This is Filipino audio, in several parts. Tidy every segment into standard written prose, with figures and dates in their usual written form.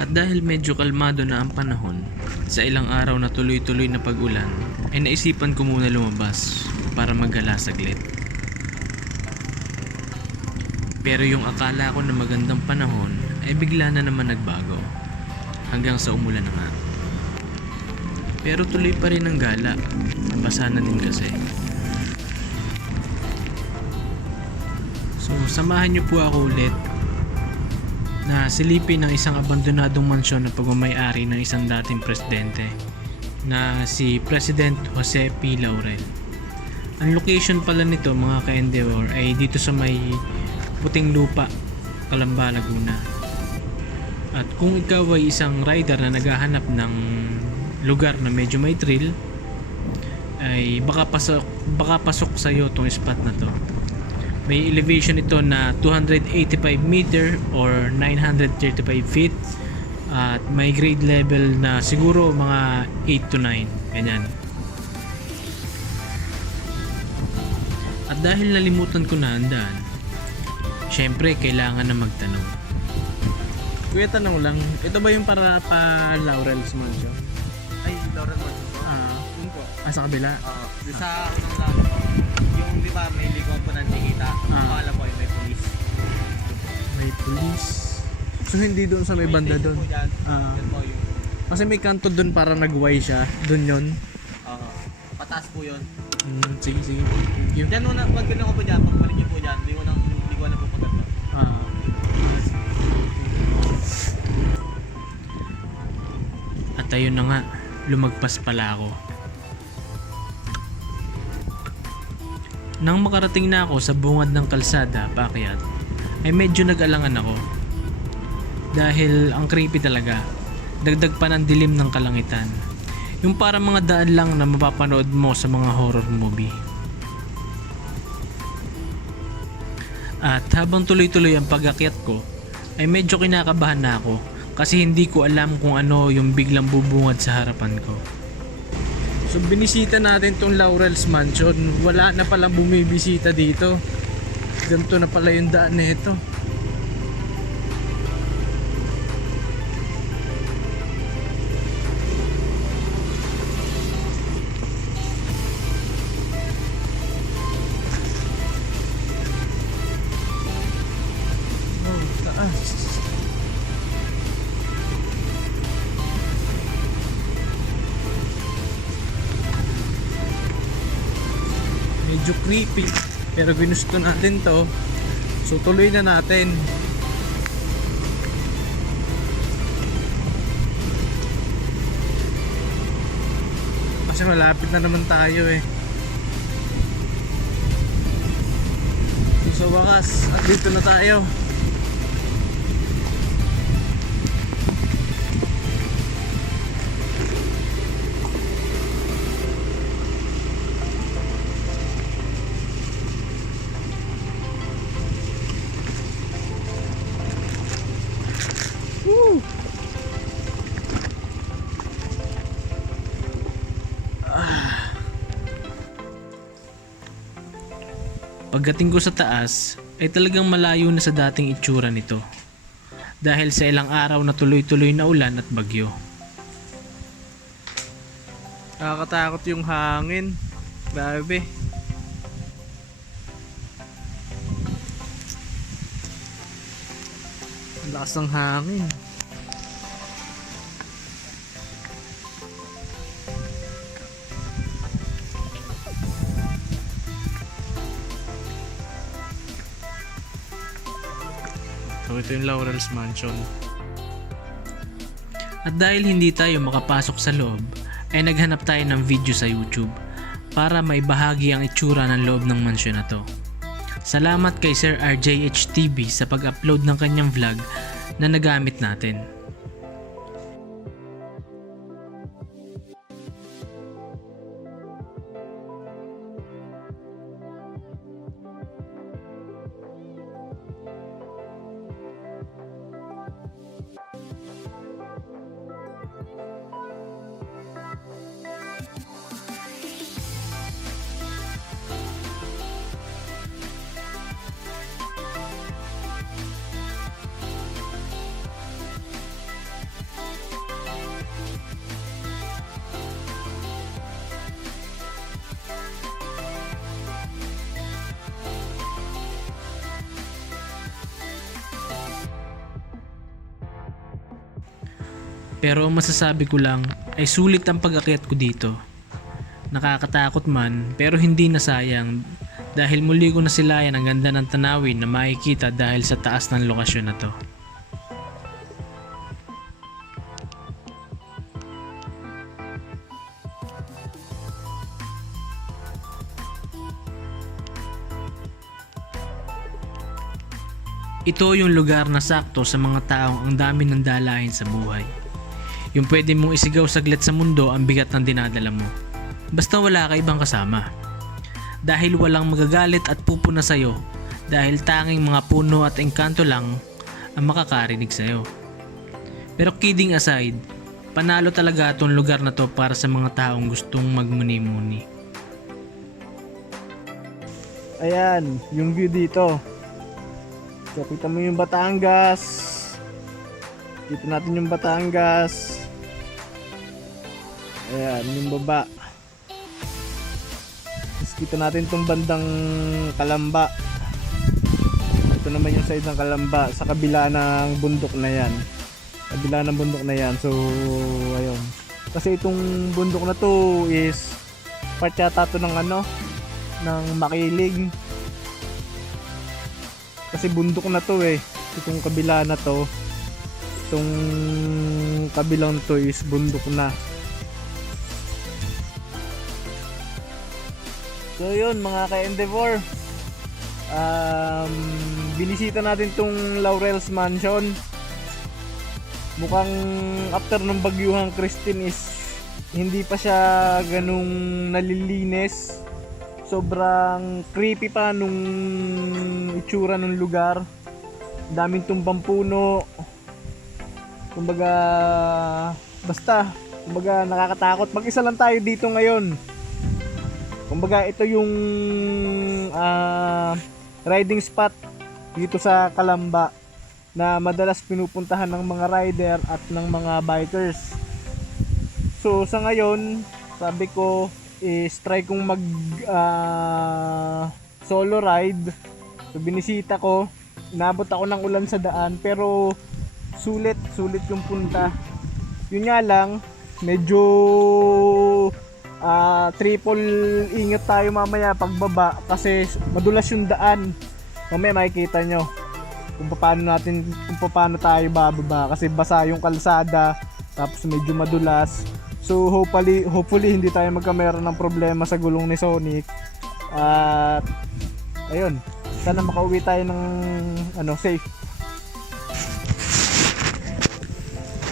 At dahil medyo kalmado na ang panahon, sa ilang araw na tuloy-tuloy na pag-ulan, ay naisipan ko muna lumabas para maggala saglit. Pero yung akala ko na magandang panahon ay bigla na naman nagbago, hanggang sa umulan na nga. Pero tuloy pa rin ang gala, basa na din kasi. So samahan niyo po ako ulit na silipin ng isang abandonadong mansyon na pagmamay-ari ng isang dating presidente na si President Jose P. Laurel. Ang location pala nito mga ka-Endeavor ay dito sa may Puting Lupa, Calamba, Laguna. At kung ikaw ay isang rider na naghahanap ng lugar na medyo may thrill, ay baka pasok sa iyo tong spot na to. May elevation ito na 285 meter or 935 feet at may grade level na siguro mga 8 to 9, ganyan. At dahil nalimutan ko na ang daan, syempre kailangan na magtanong. Kuya, tanong lang, ito ba yung para pa Laurel's Mansion? Ay, Laurel Mansion po? Yun po. Sa kabila? Doon sa unang lalo po. Yung di ba may likuan po ng tikita. Pakala po yung may police. May police. So hindi doon sa may banda doon? Yan po yung... Kasi may kanto doon para nag-Y siya. Doon yun? Pataas po yun. Sige. Thank you. Diyan muna, pag gano'n ko po dyan, pagbalik niyo po dyan, likuan na po pagkata. At ayun na nga, lumagpas pala ako. Nang makarating na ako sa bungad ng kalsada paakyat, ay medyo nag-alangan ako. Dahil ang creepy talaga, dagdag pa ng dilim ng kalangitan. Yung parang mga daan lang na mapapanood mo sa mga horror movie. At habang tuloy-tuloy ang pag-akyat ko, ay medyo kinakabahan na ako kasi hindi ko alam kung ano yung biglang bubungad sa harapan ko. So binisita natin tong Laurel's Mansion. Wala na palang bumibisita dito. Ganito na pala yung daan nito. Oh, taas. Medyo creepy pero ginusto natin to, so tuloy na natin. Kasi malapit na naman tayo eh. So sa wakas at dito na tayo. Pagdating ko sa taas ay talagang malayo na sa dating itsura nito dahil sa ilang araw na tuloy-tuloy na ulan at bagyo. Nakakatakot yung hangin. Grabe. Ang lakas ng hangin. So ito yung Laurel's Mansion. At dahil hindi tayo makapasok sa loob, ay naghanap tayo ng video sa YouTube para maibahagi ang itsura ng loob ng mansyon na to. Salamat kay Sir RJH TV sa pag-upload ng kanyang vlog na nagamit natin. Pero ang masasabi ko lang ay sulit ang pag-akyat ko dito. Nakakatakot man pero hindi nasayang dahil muli ko nasilayan ang ganda ng tanawin na makikita dahil sa taas ng lokasyon na to. Ito yung lugar na sakto sa mga taong ang dami ng dalahin sa buhay. Yung pwede mong isigaw saglit sa mundo ang bigat ng dinadala mo. Basta wala ka ibang kasama. Dahil walang magagalit at pupuna sa'yo. Dahil tanging mga puno at engkanto lang ang makakarinig sa'yo. Pero kidding aside, panalo talaga itong lugar na to para sa mga taong gustong magmuni-muni. Ayan, yung view dito. So, kita mo yung Batangas. Dito natin yung Batangas. Ayan, yung baba. Tapos kita natin itong bandang Kalamba. Ito naman yung side ng Kalamba sa kabila ng bundok na yan. Kabila ng bundok na yan. So, ayun. Kasi itong bundok na to is part yata to ng ng Makiling. Kasi bundok na to itong kabila na to, itong kabilang to is bundok na. So yun mga ka-Endeavor, binisita natin tong Laurel's Mansion. Mukhang after ng bagyuhang Christine is hindi pa siya ganung nalilinis. Sobrang creepy pa nung itsura ng lugar. Daming tumbang puno. Kumbaga nakakatakot. Mag-isa lang tayo dito ngayon. Kumbaga ito yung riding spot dito sa Kalamba na madalas pinupuntahan ng mga rider at ng mga bikers. So sa ngayon, sabi ko is try kong mag solo ride. So binisita ko, inabot ako ng ulan sa daan pero sulit yung punta. Yun nga lang, medyo triple ingat tayo mamaya pagbaba kasi madulas yung daan. Mamaya makikita nyo kung paano tayo bababa kasi basa yung kalsada tapos medyo madulas. So hopefully hindi tayo magkameron ng problema sa gulong ni Sonic. At ayun, sana makauwi tayo ng safe.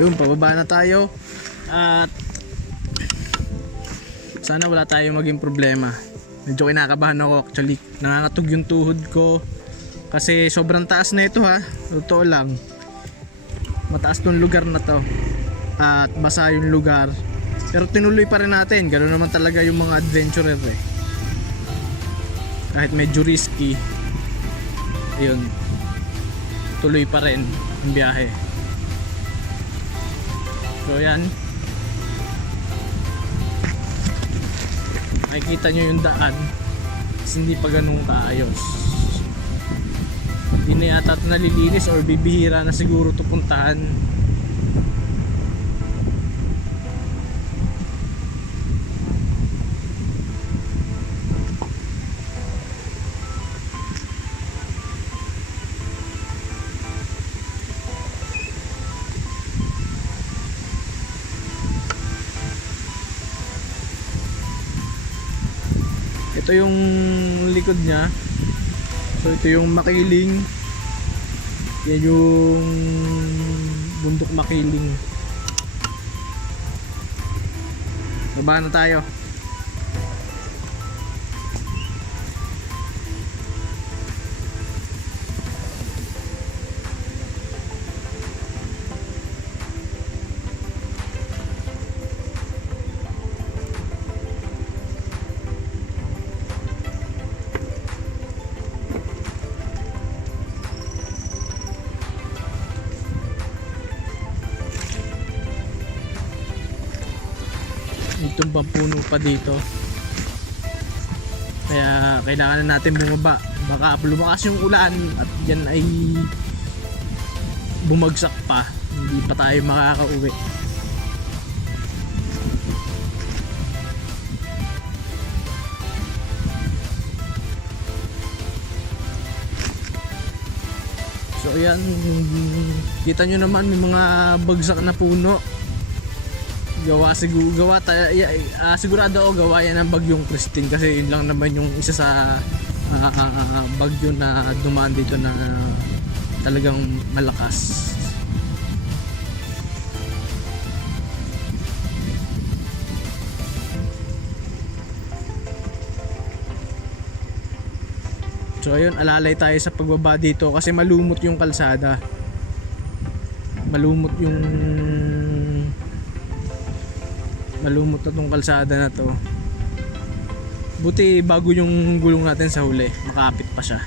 Yun, pababa na tayo. At sana wala tayong maging problema. Medyo kinakabahan ako actually. Nangangatog yung tuhod ko. Kasi sobrang taas na ito ha. Totoo lang. Mataas tong lugar na to. At basa yung lugar. Pero tinuloy pa rin natin. Ganoon naman talaga yung mga adventurer Kahit medyo risky. Ayun. Tuloy pa rin ang biyahe. So yan. Makikita nyo yung daan. Kasi hindi pa ganun kaayos. Hindi na yata ito nalilinis or bibihira na siguro ito puntahan. Ito yung likod niya. So ito yung Makiling. Yan yung bundok Makiling. Baba na tayo. Itong puno pa dito, kaya kailangan na natin bumaba. Baka lumakas yung ulan at yan ay bumagsak pa, hindi pa tayo makakauwi. ayan, kita nyo naman may mga bagsak na puno. Sigurado ako gawa yan ng bagyong Christine kasi yun lang naman yung isa sa bagyo na dumaan dito na talagang malakas. So ayun, alalay tayo sa pagbaba dito kasi malumot yung kalsada. Malumot na tong kalsada na to. Buti bago yung gulong natin sa huli, makapit pa siya.